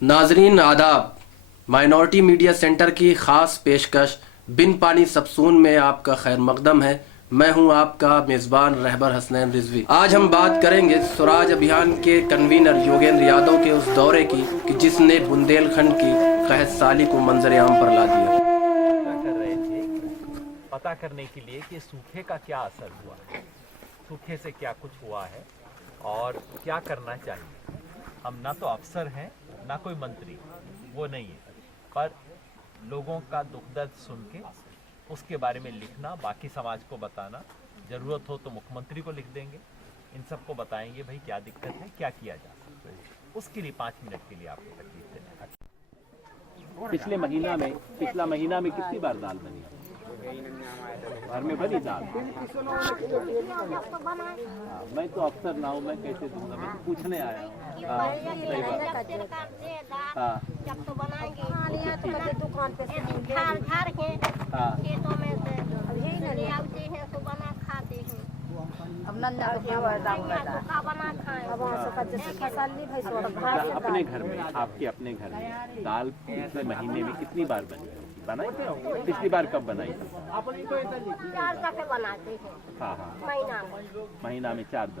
नाजरीन आदाब, minority media centre की ख़ास पेशकश बिन पानी सबसून में आपका खैर मकदम है। मैं हूं आपका मेज़बान रहबर हसनैन रिजवी। आज हम बात करेंगे स्वराज अभियान के कन्वीनर योगेंद्र यादव के उस दौरे की कि जिसने बुंदेलखंड की कहत साली को मंजर-ए-आम पर ला दिया। कर रहे थे पता करने के लिए कि सूखे का क्या असर हुआ है, सूखे से क्या कुछ हुआ है और क्या करना चाहिए। हम ना तो अफसर हैं ना कोई मंत्री, वो नहीं है, पर लोगों का दुख दर्द सुन के उसके बारे में लिखना, बाकी समाज को बताना, ज़रूरत हो तो मुख्यमंत्री को लिख देंगे, इन सबको बताएंगे भाई क्या दिक्कत है, क्या किया जा सकता है। उसके लिए 5 मिनट के लिए आपको तकलीफ देना। पिछला महीना में कितनी बार दाल बनी? घर में बनी दाल? मैं तो अफसर ना हूँ, मैं कैसे दूंगा, मैं तो पूछने आया हूँ। जब तो बनाएंगे तो दुकान पे झाड़ के खेतों में से ले आते हैं तो बना खाते हैं। अब नन्ना तो बना खाएं। अपने घर में, आपके अपने घर में दाल पिछले महीने में कितनी बार बनी? बनाई? पिछली बार कब बनाई? 4 दफे बनाते हैं। हाँ, महीना में 4 दफे।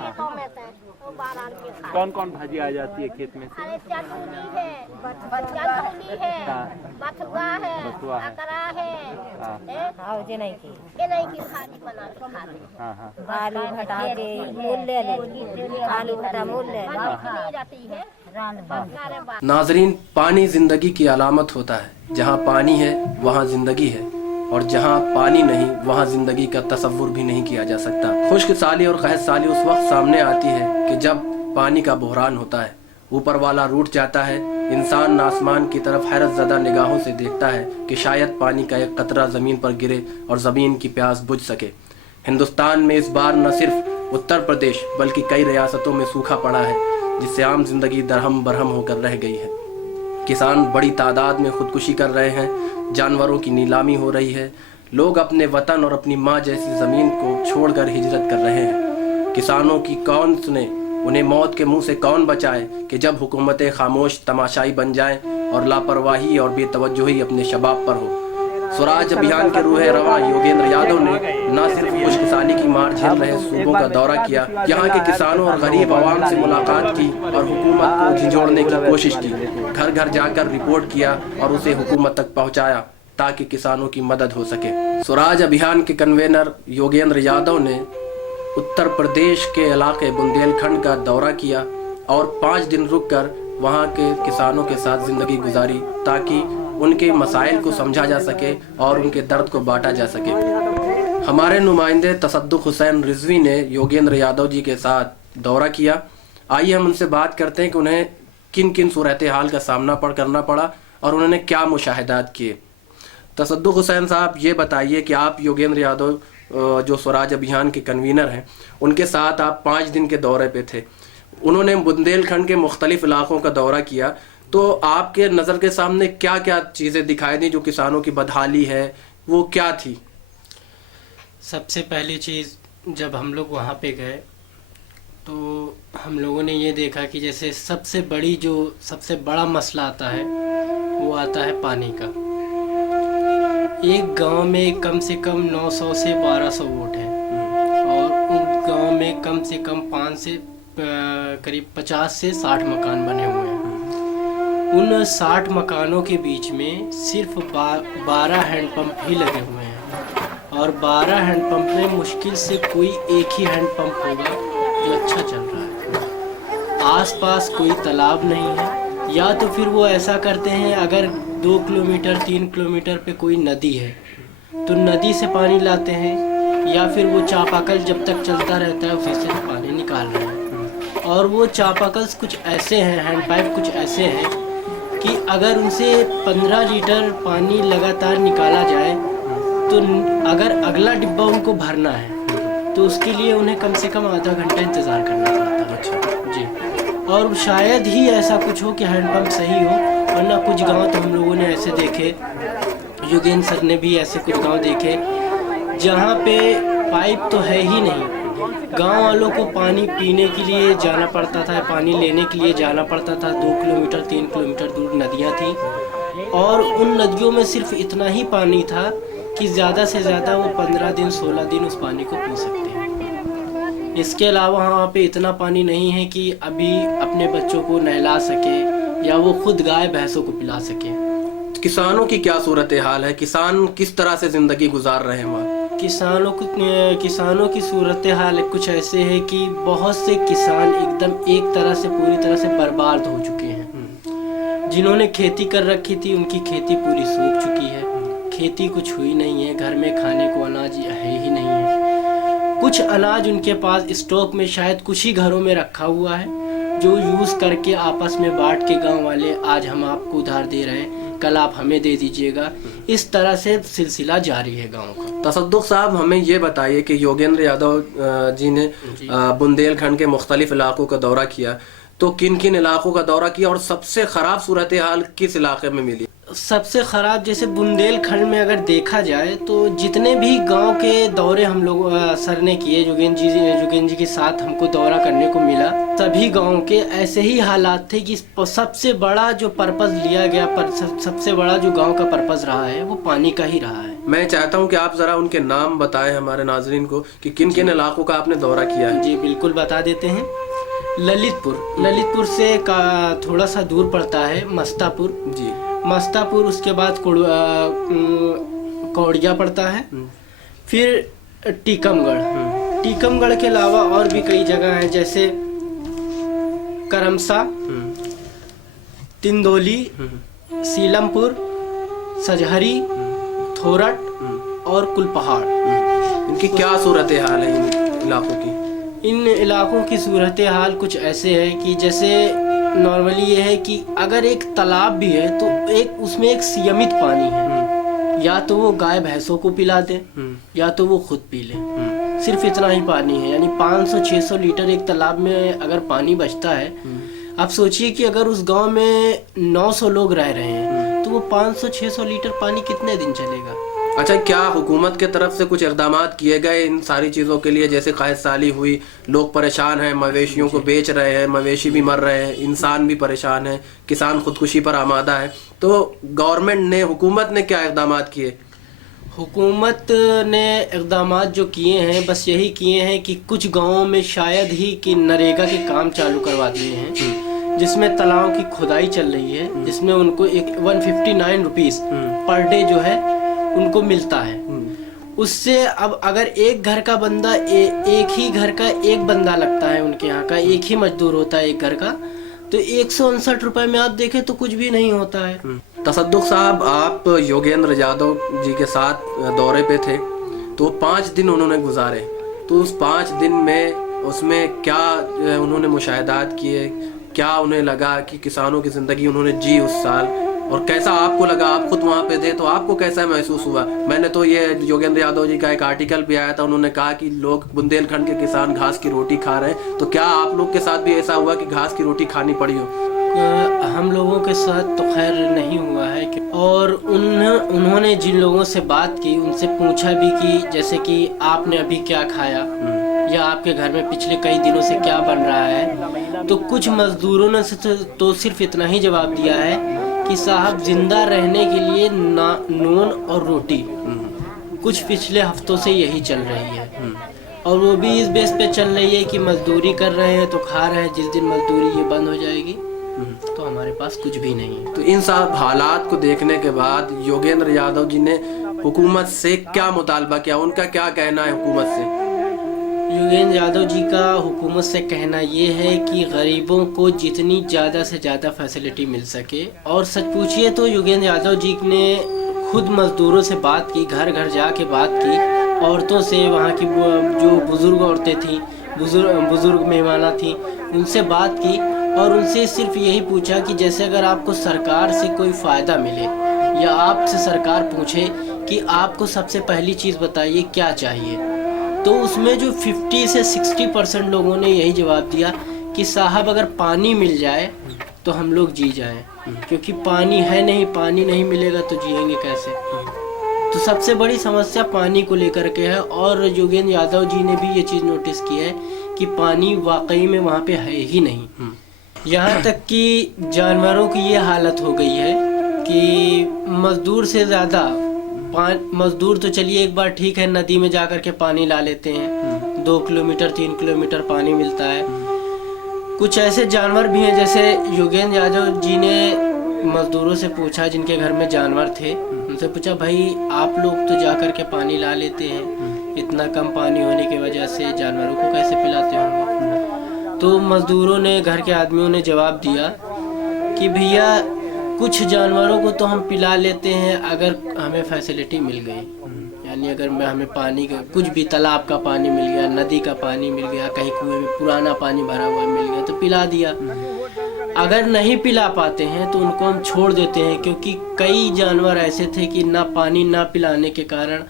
खेतों में से तो 12 के खाते। कौन कौन भाजी आ जाती है खेत में से? अरे चटनी है, चटनी है, बथुआ है, अकरा है, ये नहीं की भाजी बना के खाते हैं। आलू भटा के मूल ले ले, आलू भटा मूल ले नहीं रहती है। नाजरीन, पानी जिंदगी की अलामत होता है। जहाँ पानी है वहाँ जिंदगी है, और जहाँ पानी नहीं वहाँ जिंदगी का तसव्वुर भी नहीं किया जा सकता। खुश्क साली और कहत साली उस वक्त सामने आती है कि जब पानी का बहरान होता है, ऊपर वाला रूठ जाता है, इंसान आसमान की तरफ हैरत ज़दा निगाहों से देखता है कि शायद पानी का एक कतरा ज़मीन पर गिरे और ज़मीन की प्यास बुझ सके। हिंदुस्तान में इस बार न सिर्फ उत्तर प्रदेश बल्कि कई रियासतों में सूखा पड़ा है, जिससे आम जिंदगी दरहम बरहम होकर रह गई है। किसान बड़ी तादाद में खुदकुशी कर रहे हैं, जानवरों की नीलामी हो रही है, लोग अपने वतन और अपनी माँ जैसी ज़मीन को छोड़कर हिजरत कर रहे हैं। किसानों की कौन सुने, उन्हें मौत के मुंह से कौन बचाए कि जब हुकूमतें खामोश तमाशाई बन जाएं और लापरवाही और बेतवज्जोही अपने शबाब पर हो। स्वराज अभियान के रूह रवां योगेंद्र यादव ने न सिर्फ खुश्क साली की मार झेल रहे सूबों का दौरा किया, यहाँ के किसानों और गरीब आवाम से मुलाकात की और हुकूमत को झिझोड़ने की कोशिश की। घर घर जाकर रिपोर्ट किया और उसे हुकूमत तक पहुँचाया ताकि किसानों की मदद हो सके। स्वराज अभियान के कन्वेनर योगेंद्र यादव ने उत्तर प्रदेश के इलाके बुंदेलखंड का दौरा किया और 5 दिन रुककर वहाँ के किसानों के साथ जिंदगी गुजारी ताकि उनके मसाइल को समझा जा सके और उनके दर्द को बांटा जा सके। हमारे नुमाइंदे तसद्दुक़ हुसैन रिजवी ने योगेंद्र यादव जी के साथ दौरा किया। आइए हम उनसे बात करते हैं कि उन्हें किन किन सूरत हाल का सामना करना पड़ा और उन्होंने क्या मुशाहिदात किए। तसद्दुक़ हुसैन साहब, ये बताइए कि आप योगेंद्र यादव जो स्वराज अभियान के कन्वीनर हैं, उनके साथ आप 5 दिन के दौरे पे थे। उन्होंने बुंदेलखंड के मुख्तलिफ इलाकों का दौरा किया, तो आपके नज़र के सामने क्या क्या चीज़ें दिखाई दी जो किसानों की बदहाली है, वो क्या थी? सबसे पहली चीज़, जब हम लोग वहाँ पे गए तो हम लोगों ने ये देखा कि जैसे सबसे बड़ा मसला आता है वो आता है पानी का। एक गांव में कम से कम 900 से 1200 वोट हैं और उन गांव में कम से कम 5 से करीब 50 से 60 मकान बने हुए हैं। उन 60 मकानों के बीच में सिर्फ 12 हैंडपंप ही लगे हुए हैं और 12 हैंडपंप में मुश्किल से कोई एक ही हैंडपंप होगा जो अच्छा चल रहा है। आसपास कोई तालाब नहीं है, या तो फिर वो ऐसा करते हैं अगर 2 किलोमीटर 3 किलोमीटर पे कोई नदी है तो नदी से पानी लाते हैं, या फिर वो चापाकल जब तक चलता रहता है उसी से पानी निकाल रहे हैं। और वो चापाकल्स कुछ ऐसे हैं, हैंड पाइप कुछ ऐसे हैं कि अगर उनसे 15 लीटर पानी लगातार निकाला जाए तो अगर अगला डिब्बा उनको भरना है तो उसके लिए उन्हें कम से कम आधा घंटा इंतज़ार करना पड़ता है जी। और शायद ही ऐसा कुछ हो कि हैंडपम्प सही हो, वरना कुछ गांव तो हम लोगों ने ऐसे देखे, योगेंद्र सर ने भी ऐसे कुछ गांव देखे जहां पे पाइप तो है ही नहीं, गांव वालों को पानी पीने के लिए जाना पड़ता था, पानी लेने के लिए जाना पड़ता था। 2 किलोमीटर 3 किलोमीटर दूर नदियां थीं और उन नदियों में सिर्फ इतना ही पानी था कि ज़्यादा से ज़्यादा वो 15 दिन 16 दिन उस पानी को पी सकते हैं। इसके अलावा वहाँ पे इतना पानी नहीं है कि अभी अपने बच्चों को नहला सके या वो खुद गाय भैंसों को पिला सके। किसानों की क्या सूरत हाल है? किसान किस तरह से जिंदगी गुजार रहे हैं वहाँ? किसानों की सूरत हाल कुछ ऐसे है कि बहुत से किसान एकदम एक तरह से पूरी तरह से बर्बाद हो चुके हैं। जिन्होंने खेती कर रखी थी उनकी खेती पूरी सूख चुकी है, खेती कुछ हुई नहीं है, घर में खाने को अनाज है ही नहीं है। कुछ अनाज उनके पास स्टॉक में शायद कुछ ही घरों में रखा हुआ है जो यूज़ करके आपस में बांट के गांव वाले आज हम आपको उधार दे रहे हैं, कल आप हमें दे दीजिएगा। इस तरह से सिलसिला जारी है गांव का। तसद्दुक़ साहब, हमें ये बताइए कि योगेंद्र यादव जी ने बुंदेलखंड के मुख्तलिफ इलाकों का दौरा किया, तो किन किन इलाकों का दौरा किया और सबसे ख़राब सूरत हाल किस इलाके में मिली? सबसे ख़राब जैसे बुंदेलखंड में अगर देखा जाए तो जितने भी गांव के दौरे हम लोग सर ने किए, जोगेंद्र जी के साथ हमको दौरा करने को मिला, सभी गांव के ऐसे ही हालात थे कि सबसे बड़ा जो पर्पज़ लिया गया, सबसे बड़ा जो गांव का पर्पज़ रहा है वो पानी का ही रहा है। मैं चाहता हूं कि आप ज़रा उनके नाम बताएं हमारे नाजरीन को कि किन किन इलाकों का आपने दौरा किया है। जी बिल्कुल बता देते हैं। ललितपुर से थोड़ा सा दूर पड़ता है मस्तापुर जी, मस्तापुर, उसके बाद कौड़िया पड़ता है, फिर टीकमगढ़ के अलावा और भी कई जगह हैं जैसे करमसा, तिंदोली, सीलमपुर, सजहरी, थोरट और कुलपहाड़। इनकी क्या सूरत हाल है इन इलाकों की? इन इलाकों की सूरत हाल कुछ ऐसे है कि जैसे नॉर्मली ये है कि अगर एक तालाब भी है तो उसमें एक सीमित पानी है, या तो वो गाय भैंसों को पिला दे या तो वो खुद पी ले, सिर्फ इतना ही पानी है। यानी 500-600 लीटर एक तालाब में अगर पानी बचता है, आप सोचिए कि अगर उस गांव में 900 लोग रह रहे हैं तो वो 500-600 लीटर पानी कितने दिन चलेगा? अच्छा, क्या हुकूमत के तरफ से कुछ इक़दाम किए गए इन सारी चीज़ों के लिए? जैसे क़हत साली हुई, लोग परेशान हैं, मवेशियों को बेच रहे हैं, मवेशी भी मर रहे हैं, इंसान भी परेशान है, किसान खुदकुशी पर आमादा है, तो गवर्नमेंट ने, हुकूमत ने क्या इक़दाम किए? हुकूमत ने इक़दाम जो किए हैं बस यही किए हैं कि कुछ गाँवों में शायद ही कि नरेगा के काम चालू करवा दिए हैं, जिसमें तालाब की खुदाई चल रही है, जिसमें उनको 159 रुपीज़ पर डे जो है उनको मिलता है। उससे अब अगर एक घर का बंदा एक ही घर का एक बंदा लगता है, उनके यहाँ का एक ही मजदूर होता है एक घर का, तो 159 रुपए में आप देखें तो कुछ भी नहीं होता है। तसद्दुक़ साहब, आप योगेंद्र यादव जी के साथ दौरे पे थे, तो 5 दिन उन्होंने गुजारे, तो उस 5 दिन में उसमें क्या उन्होंने मुशाहिदात किए, क्या उन्हें लगा कि किसानों की ज़िंदगी उन्होंने जी उस साल, और कैसा आपको लगा? आप खुद वहाँ पे थे तो आपको कैसा महसूस हुआ? मैंने तो ये योगेंद्र यादव जी का एक आर्टिकल भी आया था, उन्होंने कहा कि लोग बुंदेलखंड के किसान घास की रोटी खा रहे हैं, तो क्या आप लोग के साथ भी ऐसा हुआ कि घास की रोटी खानी पड़ी हो? हम लोगों के साथ तो खैर नहीं हुआ है और उन्होंने जिन लोगों से बात की उनसे पूछा भी कि जैसे कि आपने अभी क्या खाया या आपके घर में पिछले कई दिनों से क्या बन रहा है, तो कुछ मजदूरों ने तो सिर्फ इतना ही जवाब दिया है कि साहब जिंदा रहने के लिए नून और रोटी कुछ पिछले हफ्तों से यही चल रही है, और वो भी इस बेस पे चल रही है कि मजदूरी कर रहे हैं तो खा रहे हैं, जिस दिन मजदूरी ये बंद हो जाएगी तो हमारे पास कुछ भी नहीं है। तो इन सब हालात को देखने के बाद योगेंद्र यादव जी ने हुकूमत से क्या मुतालबा किया? उनका क्या कहना है हुकूमत से? योगेंद्र यादव जी का हुकूमत से कहना ये है कि गरीबों को जितनी ज़्यादा से ज़्यादा फैसिलिटी मिल सके, और सच पूछिए तो योगेंद्र यादव जी ने खुद मज़दूरों से बात की, घर घर जाके बात की, औरतों से, वहाँ की जो बुज़ुर्ग औरतें थीं, बुज़ुर्ग मेहमाना थीं, उनसे बात की और उनसे सिर्फ यही पूछा कि जैसे अगर आपको सरकार से कोई फ़ायदा मिले या आपसे सरकार पूछे कि आपको सबसे पहली चीज़ बताइए क्या चाहिए, तो उसमें जो 50 से 60% लोगों ने यही जवाब दिया कि साहब अगर पानी मिल जाए तो हम लोग जी जाएं, क्योंकि पानी है नहीं, पानी नहीं मिलेगा तो जिएंगे कैसे। तो सबसे बड़ी समस्या पानी को लेकर के है। और योगेंद्र यादव जी ने भी ये चीज़ नोटिस की है कि पानी वाकई में वहाँ पे है ही नहीं। यहाँ तक कि जानवरों की ये हालत हो गई है कि मजदूर से ज़्यादा मजदूर तो चलिए एक बार ठीक है, नदी में जा कर के पानी ला लेते हैं, 2 किलोमीटर 3 किलोमीटर पानी मिलता है। कुछ ऐसे जानवर भी हैं, जैसे योगेंद्र यादव जी ने मजदूरों से पूछा जिनके घर में जानवर थे, उनसे पूछा भाई आप लोग तो जा कर के पानी ला लेते हैं, इतना कम पानी होने की वजह से जानवरों को कैसे पिलाते होंगे? तो मजदूरों ने, घर के आदमियों ने जवाब दिया कि भैया कुछ जानवरों को तो हम पिला लेते हैं अगर हमें फैसिलिटी मिल गई, यानी अगर हमें पानी का कुछ भी, तालाब का पानी मिल गया, नदी का पानी मिल गया, कहीं कुएं में पुराना पानी भरा हुआ मिल गया तो पिला दिया। अगर नहीं पिला पाते हैं तो उनको हम छोड़ देते हैं, क्योंकि कई जानवर ऐसे थे कि ना पानी ना पिलाने के कारण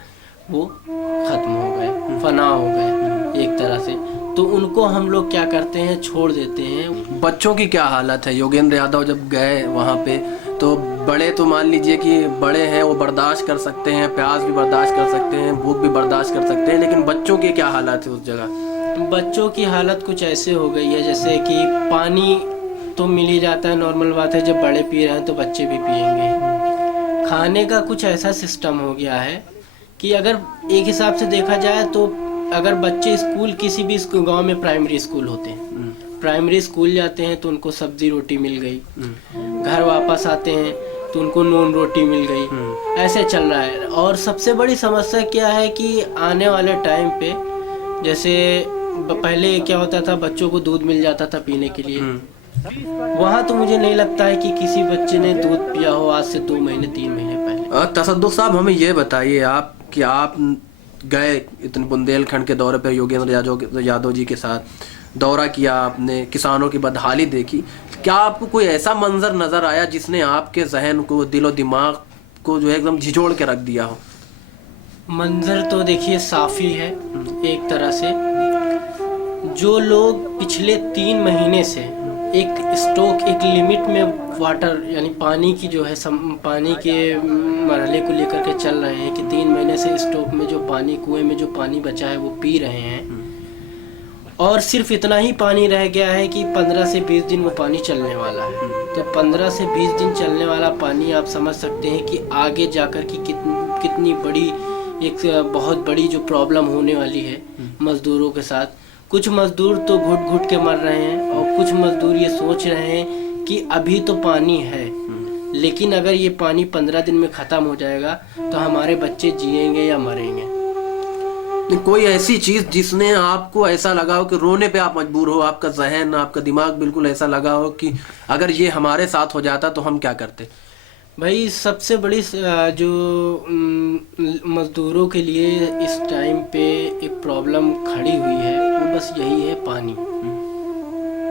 वो खत्म हो गए, फना हो गए एक तरह से। तो उनको हम लोग क्या करते हैं, छोड़ देते हैं। बच्चों की क्या हालत है? योगेंद्र यादव जब गए वहाँ पे तो बड़े तो मान लीजिए कि बड़े हैं, वो बर्दाश्त कर सकते हैं, प्यास भी बर्दाश्त कर सकते हैं, भूख भी बर्दाश्त कर सकते हैं, लेकिन बच्चों की क्या हालत है उस जगह? बच्चों की हालत कुछ ऐसे हो गई है जैसे कि पानी तो मिल ही जाता है, नॉर्मल बात है, जब बड़े पी रहे हैं तो बच्चे भी पिएंगे। खाने का कुछ ऐसा सिस्टम हो गया है कि अगर एक हिसाब से देखा जाए तो अगर बच्चे स्कूल, किसी भी गांव में प्राइमरी स्कूल होते हैं, प्राइमरी स्कूल जाते हैं तो उनको सब्जी रोटी मिल गई, घर वापस आते हैं तो उनको नून रोटी मिल गई, ऐसे चल रहा है। और सबसे बड़ी समस्या क्या है कि आने वाले टाइम पे, जैसे पहले क्या होता था, बच्चों को दूध मिल जाता था पीने के लिए, वहाँ तो मुझे नहीं लगता है कि किसी बच्चे ने दूध पिया हो आज से 2 महीने 3 महीने पहले। तसद्दुक़ साहब, हमें ये बताइए आप कि आप गए इतने बुंदेलखंड के दौरे पर योगेंद्र यादव जी के साथ, दौरा किया आपने, किसानों की बदहाली देखी, क्या आपको कोई ऐसा मंजर नज़र आया जिसने आपके जहन को, दिलो दिमाग को जो है एकदम झिझोड़ के रख दिया हो? मंजर तो देखिए साफ़ी है एक तरह से। जो लोग पिछले 3 महीने से एक स्टॉक, एक लिमिट में वाटर यानी पानी की जो है पानी के मरहले को लेकर के चल रहे हैं कि 3 महीने से स्टॉक में जो पानी, कुएं में जो पानी बचा है वो पी रहे हैं, और सिर्फ इतना ही पानी रह गया है कि 15 से 20 दिन वो पानी चलने वाला है। तो 15 से 20 दिन चलने वाला पानी आप समझ सकते हैं कि आगे जाकर की कितनी बड़ी, एक बहुत बड़ी जो प्रॉब्लम होने वाली है मजदूरों के साथ। कुछ मजदूर तो घुट घुट के मर रहे हैं और कुछ मजदूर ये सोच रहे हैं कि अभी तो पानी है, लेकिन अगर ये पानी 15 दिन में ख़त्म हो जाएगा तो हमारे बच्चे जिएंगे या मरेंगे। कोई ऐसी चीज़ जिसने आपको ऐसा लगा हो कि रोने पे आप मजबूर हो, आपका जहन, आपका दिमाग बिल्कुल ऐसा लगा हो कि अगर ये हमारे साथ हो जाता तो हम क्या करते? भाई सबसे बड़ी जो मज़दूरों के लिए इस टाइम पे एक प्रॉब्लम खड़ी हुई है वो बस यही है, पानी।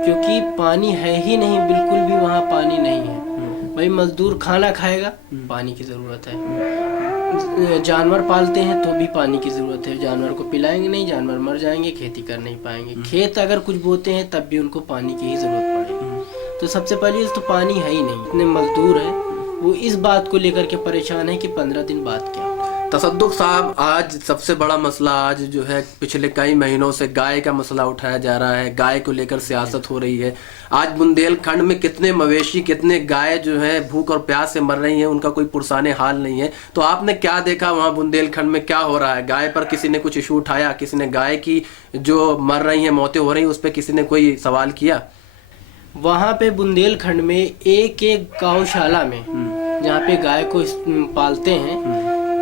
क्योंकि पानी है ही नहीं, बिल्कुल भी वहाँ पानी नहीं है। भाई मज़दूर खाना खाएगा, पानी की ज़रूरत है। जानवर पालते हैं तो भी पानी की ज़रूरत है, जानवर को पिलाएंगे नहीं, जानवर मर जाएंगे, खेती कर नहीं पाएंगे। खेत अगर कुछ बोते हैं तब भी उनको पानी की ही ज़रूरत पड़ेगी। तो सबसे पहले तो पानी है ही नहीं। इतने मज़दूर हैं वो इस बात को लेकर के परेशान है कि 15 दिन बाद क्या। तसद्दुक़ साहब, आज सबसे बड़ा मसला आज जो है पिछले कई महीनों से गाय का मसला उठाया जा रहा है, गाय को लेकर सियासत हो रही है। आज बुंदेलखंड में कितने मवेशी, कितने गाय जो है भूख और प्यास से मर रही हैं, उनका कोई पुरसाने हाल नहीं है। तो आपने क्या देखा वहाँ बुंदेलखंड में क्या हो रहा है? गाय पर किसी ने कुछ इशू उठाया? किसी ने गाय की जो मर रही हैं, मौतें हो रही हैं, उस पर किसी ने कोई सवाल किया? वहाँ पे बुंदेलखंड में एक गौशाला में जहाँ पे गाय को पालते हैं,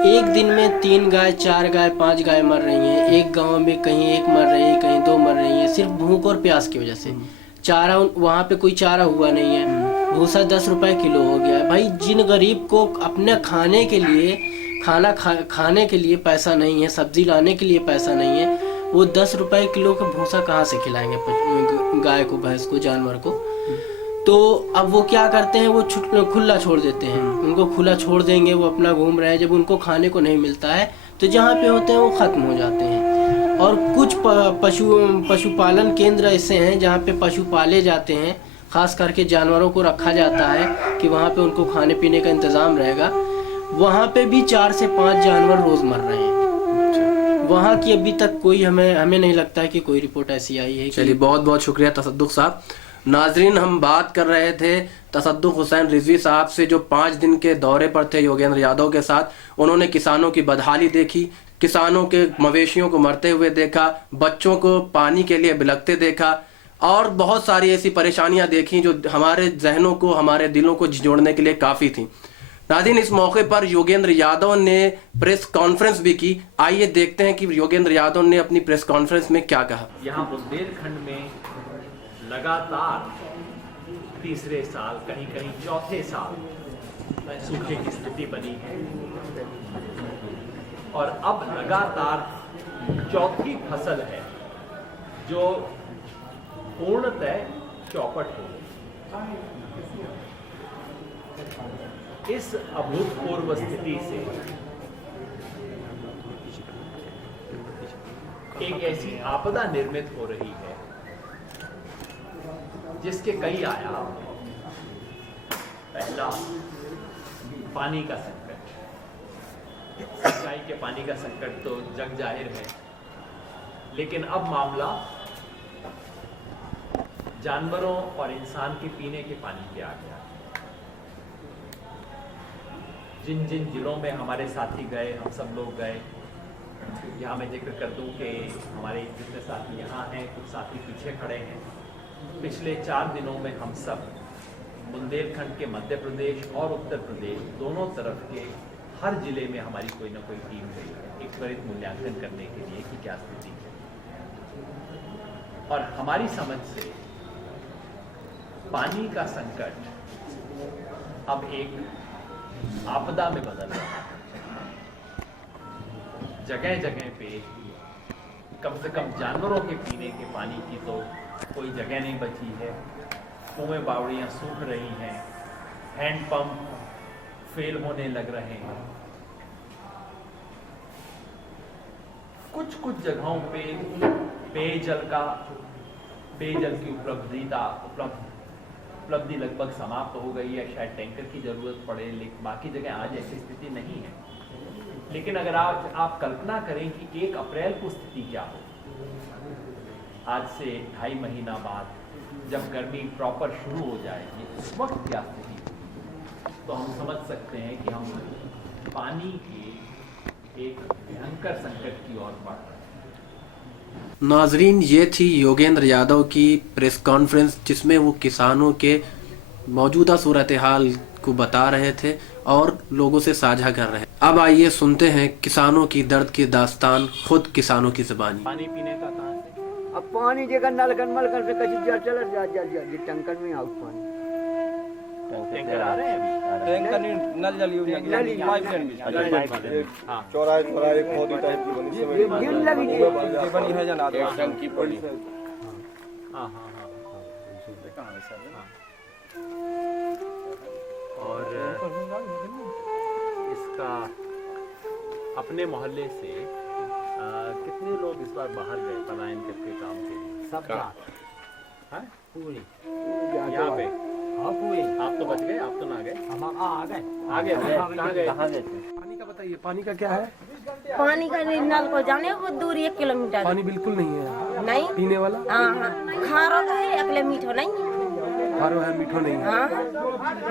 एक दिन में 3 गाय, 4 गाय, 5 गाय मर रही हैं। एक गांव में कहीं 1 मर रही है, कहीं 2 मर रही है, सिर्फ भूख और प्यास की वजह से। चारा वहाँ पे कोई चारा हुआ नहीं है, भूसा 10 रुपए किलो हो गया है। भाई जिन गरीब को अपने खाने के लिए, खाने के लिए पैसा नहीं है, सब्जी लाने के लिए पैसा नहीं है, वो 10 रुपए किलो का भूसा कहाँ से खिलाएंगे गाय को, भैंस को, जानवर को? तो अब वो क्या करते हैं, वो खुला छोड़ देते हैं। उनको खुला छोड़ देंगे, वो अपना घूम रहे हैं। जब उनको खाने को नहीं मिलता है तो जहाँ पे होते हैं वो ख़त्म हो जाते हैं। और कुछ पशुपालन केंद्र ऐसे हैं जहाँ पे पशु पाले जाते हैं, ख़ास करके जानवरों को रखा जाता है कि वहाँ पे उनको खाने पीने का इंतज़ाम रहेगा। वहाँ पे भी 4 से 5 जानवर रोज मर रहे हैं। वहाँ की अभी तक कोई हमें नहीं लगता है कि कोई रिपोर्ट ऐसी आई है। चलिए बहुत बहुत शुक्रिया तसद्दुक साहब। नाजरीन, हम बात कर रहे थे तसद्दुक हुसैन रिजवी साहब से, जो 5 दिन के दौरे पर थे योगेंद्र यादव के साथ। उन्होंने किसानों की बदहाली देखी, किसानों के मवेशियों को मरते हुए देखा, बच्चों को पानी के लिए बिलखते देखा और बहुत सारी ऐसी परेशानियां देखी जो हमारे जहनों को, हमारे दिलों को झिझोड़ने के लिए काफ़ी थी। नाज़रीन, इस मौके पर योगेंद्र यादव ने प्रेस कॉन्फ्रेंस भी की। आइए देखते हैं कि योगेंद्र यादव ने अपनी प्रेस कॉन्फ्रेंस में क्या कहा। यहाँ बुंदेलखंड में लगातार तीसरे साल, कहीं कहीं चौथे साल सूखे की स्थिति बनी है और अब लगातार चौथी फसल है जो पूर्णतः चौपट हो गई। इस अभूतपूर्व स्थिति से एक ऐसी आपदा निर्मित हो रही है जिसके कई आयाम। पहला, पानी का संकट। सिंचाई के पानी का संकट तो जग जाहिर है, लेकिन अब मामला जानवरों और इंसान के पीने के पानी पे आ गया। जिन जिन जिलों में हमारे साथी गए, हम सब लोग गए, यहाँ मैं जिक्र कर दूं कि हमारे जितने साथी यहाँ हैं, कुछ साथी पीछे खड़े हैं। पिछले 4 दिनों में हम सब बुंदेलखंड के मध्य प्रदेश और उत्तर प्रदेश दोनों तरफ के हर जिले में हमारी कोई ना कोई टीम गई है एक त्वरित मूल्यांकन करने के लिए कि क्या स्थिति है। और हमारी समझ से पानी का संकट अब एक आपदा में बदल रहा है। जगह जगह पे कम से कम जानवरों के पीने के पानी की तो कोई जगह नहीं बची है। कुएं बावड़ियां सूख रही हैं, हैंडपंप फेल होने लग रहे हैं। कुछ कुछ जगहों पे पेयजल की उपलब्धि लगभग समाप्त हो गई है, शायद टैंकर की जरूरत पड़े, लेकिन बाकी जगह आज ऐसी स्थिति नहीं है। लेकिन अगर आप कल्पना करें कि 1 अप्रैल को स्थिति क्या हो, आज से 2.5 महीना बाद जब गर्मी प्रॉपर शुरू हो जाएगी, उस वक्त क्या स्थिति, तो हम समझ सकते हैं कि हम पानी के एक भयंकर संकट की ओर बढ़ रहे हैं। नाजरीन, ये थी योगेंद्र यादव की प्रेस कॉन्फ्रेंस जिसमें वो किसानों के मौजूदा सूरत हाल को बता रहे थे और लोगों से साझा कर रहे हैं। अब आइए सुनते हैं किसानों की दर्द की दास्तान, खुद किसानों की ज़बानी। पानी पीने का कहाँ से? अब पानी जगह नल कनमल कर से कच्ची जा चल जा जा जा ये टंकर में आउट पानी टैंकर आ रहे हैं अभी। टैंकर नहीं, नल जल यूनियन पाइप लाइन हाँ, चौराहे खोदी टाइप की बनी ये गिर लगी ये बनी है जना टंकी पड़ी। हाँ हाँ हाँ। और इसका अपने मोहल्ले से कितने लोग इस बार बाहर गए पलायन करके काम के लिए? सब हाँ? पूरी यहाँ पे हाँ पूरी। आप तो बच गए, आप तो ना गए। हम आ गए कहाँ गए? पानी का बताइए, पानी का क्या है? पानी का नल को जाने वो दूर 1 किलोमीटर। पानी बिल्कुल नहीं है। नहीं पीने वाला? हाँ, खारो तो है, अगले मीठो नहीं। खारो है, मीठो नहीं है। हाँ,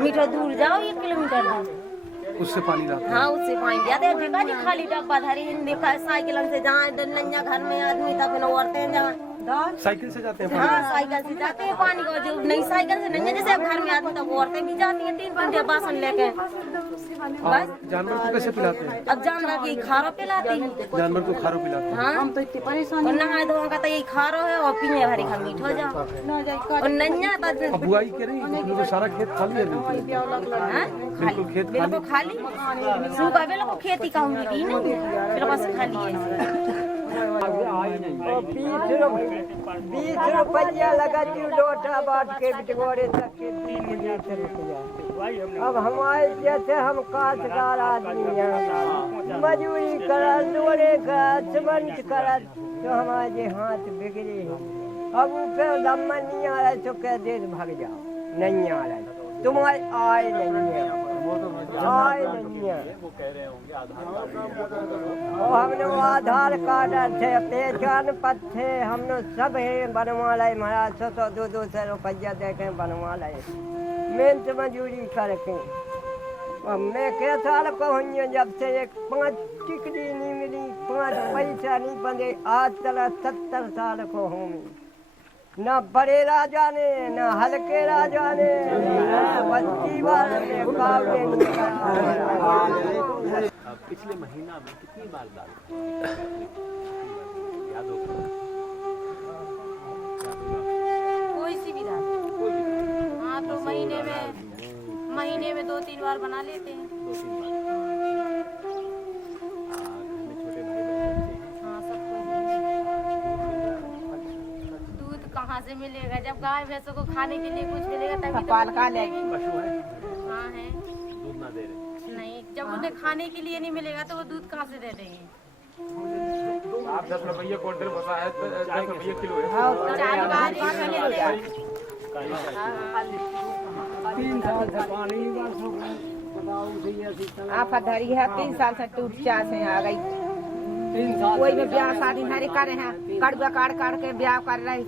मीठो दूर जाओ 1 किलोमीटर दूर, उससे पानी लाते हैं। हाँ उससे पानी जाते हैं। देखा जी खाली डब्बा धरी देखा साइकिल से जहाँ नैया घर में आदमी तब औरतें हैं जहाँ साइकिल से जाते हैं। हाँ साइकिल से जाते हैं पानी को, जो नहीं साइकिल से नहीं है जैसे अब घर में आदमी तब औरतें भी जाती हैं 3 घंटे बासन लेके। बस जानवर को कैसे पिलाते हैं? अब जानवर की खारो पिलाती है। जानवर को खारो पिलाते हैं। हाँ हम तो इतनी परेशान, और नहाए धोए का तो यही खारो है और पीने भरी का मीठो जाओ और नैया तो अब बुआई के रही बिल्कुल सारा खेत खाली है। बिल्कुल खेत बिल्कुल खाली, सूखा बिल्कुल खेती कहूँगी की नहीं, फिर बस खाली है। 20 रुपया लगा लोटा बाट के बिटोरे तक के 20 रुपया। अब हमारे जैसे हम काश्तकार आदमी हैं, मजदूरी करा लोरे का सीमेंट करा तो हमारे हाथ बिगड़े हैं। अब ऊपर दमन नहीं आ रहा है तो कह दे भाग जाओ, नहीं आ रहा है तुम्हारे आय नहीं है, आए नहीं है। वो कह रहे होंगे आधार कार्ड और हमने वो आधार कार्ड थे, पहचान पत्र थे, हमने सब है बनवा लाए महाराज। 100-200 रुपया दे के बनवा लाए, मेहनत मजदूरी करके। अब मैं क्या साल को हुई जब से एक 5 टिकड़ी नहीं मिली, 5 पैसा नहीं बंधे, आज चला 70 साल को हूँ। न बड़े राजा ने, न हल्के राजा ने, बच्ची वाले ने काम नहीं करा। पिछले महीना में कितनी बार दाल याद होगा? कोई सी भी दाल। हाँ तो महीने में 2-3 बार बना लेते हैं। 2-3 बार। घर में छोटे भाई बहन बच्चे हैं? हाँ सबको। दूध कहाँ से मिलेगा? जब गाय भैंसों को खाने के लिए कुछ मिलेगा तभी तो पाल खा लेगी। पशु है? हाँ है। दूध ना दे रहे? नहीं, जब उन्हें खाने के लिए नहीं मिलेगा तो वो दूध कहाँ से दे देंगे? आप 10 रुपये क्विंटल बसा है, 10 रुपये किलो है। चार बार ही लेते हैं। 3 साल से पानी आप धरी है, 3 साल से टूट चा से आ गई। 3 साल कोई में ब्याह शादी हमारे कर रहे हैं, कड़वा काट के ब्याह कर रहे।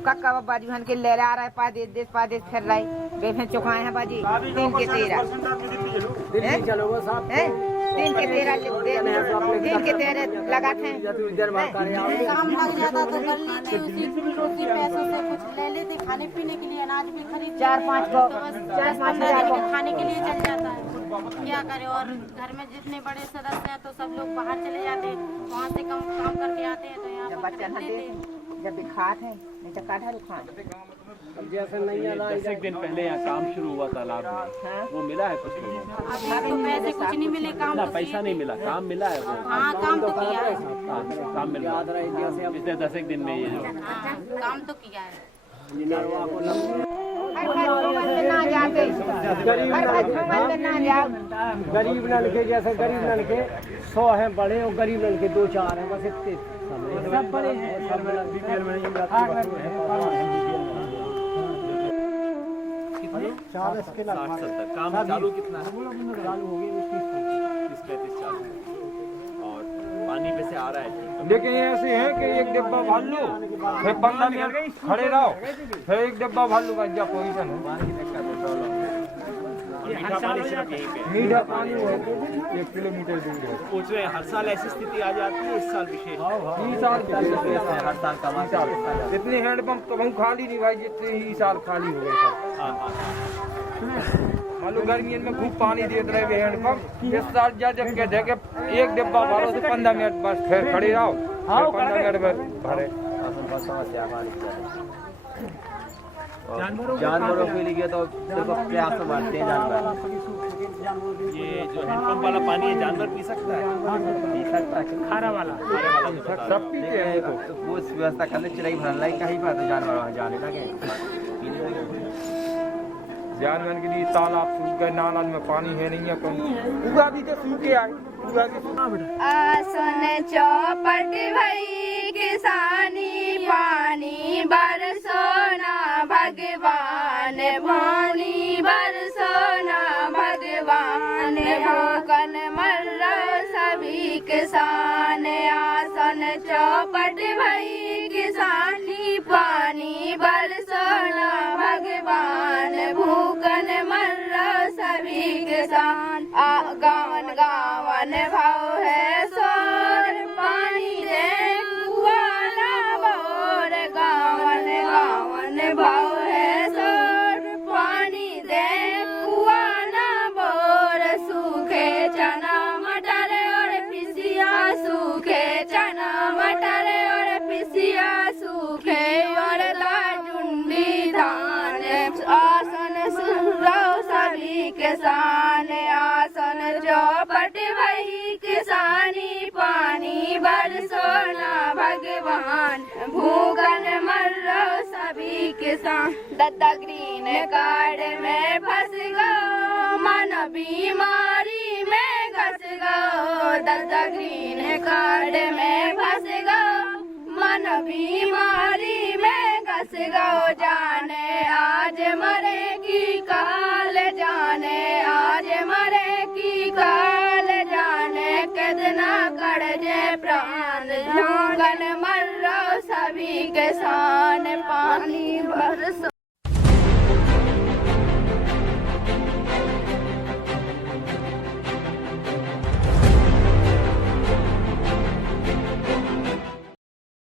कक्का बाजी बहन के ले आ रहा है, पादेश फिर रही। बेफे चुकाए हैं बाजी 3 के 13 3 के 13 लगाते हैं। काम लग जाता तो कर लेते, उसी पैसों से कुछ ले लेते, खाने पीने के लिए अनाज भी खरीद 4-5 हजार खाने के लिए चल जाता है। क्या करे, और घर में जितने बड़े सदस्य हैं तो सब लोग बाहर चले जाते हैं, वहाँ से काम करके आते हैं तो यहाँ पर खरीद लेते हैं। जब भी खाते हैं नहीं तो काढ़ा रुखान। जैसे नहीं 10 दिन पहले यहाँ काम शुरू हुआ तालाब में, वो मिला है कुछ लोगों को? अभी तो पैसे कुछ नहीं मिले, काम ना तो पैसा नहीं मिला, काम मिला है वो। हाँ काम तो किया है। काम मिल रहा है पिछले 10 दिन में। ये जो हाँ काम तो किया है। गरीब लड़के जैसे गरीब लड़के 100 हैं बड़े और गरीब लड़के 2-4 हैं, बस इतने सब बड़े हैं। कितने? 60-70। काम चालू कितना है? चालू हो गई 30-35 चालू। और पानी पे से आ रहा है। लेकिन ये ऐसे है कि एक डिब्बा भर लो, फिर 15 मिनट खड़े रहो, फिर एक डिब्बा भर लो, बस जा पोजीशन है। मीठा पानी सिर्फ यहीं पे है। मीठा पानी 1 किलोमीटर दूर है। पूछ रहे हैं हर साल ऐसी स्थिति आ जाती है? इस साल विशेष? 30 साल हर साल का इतने हैंडपंप कभी खाली नहीं भाई, जितने ही साल खाली हो गए सब। मान लो गर्मियों में खूब पानी देते रहे हैंडपंप, इस साल जब कहते कि एक डिब्बा भरो तो 15 मिनट बस, फिर खड़े रहो, फिर 15 मिनट में भरे। जानवरों के लिए तो देखो प्यास तो मारते हैं जानवर। ये जो हैंडपंप वाला पानी है जानवर पी सकता है? पी सकता है, खारा वाला तो बता रहे सब पीते हैं। तो वो व्यवस्था कर ले, चिड़ाई भरन लाई कहीं पर तो जानवर वहाँ जाने लगे, पीने लगे। जानवर के लिए तालाब सूख गए, नाला में पानी है नहीं है, कहीं उगा भी तो सूखे आए, उगा भी। आसन चौपट भई किसानी, पानी बरसोना भगवान, पानी बरसोना भगवान, भूखन मर्रा सभी किसान। आसन चौपट भई किसानी, पानी बरसोना भगवान, भूखन मर्रा सभी किसान। गावन गावन भाव है सोर, पानी दे कुआना बोर, गावन गावन भाव है सोर, पानी दे कुआना बोर। सूखे चना मटर और पिसिया, सूखे चना मटर और पिसिया, सूखे और दाजुंडी धान। आसन सुनो सभी किसान, आसन चौपट भई किसानी, पानी बरसोना भगवान, भूखन मर्रो सभी किसान। दत्ता ग्रीन कार्ड में फंस गो, मन बीमारी में घस गो। दत्ता ग्रीन कार्ड में फंस गो, मन बीमारी में घस गो। जाने आज मरे की काल, जाने आज मरे प्राण, जूगन मर्रो सभी किसान, पानी बरसो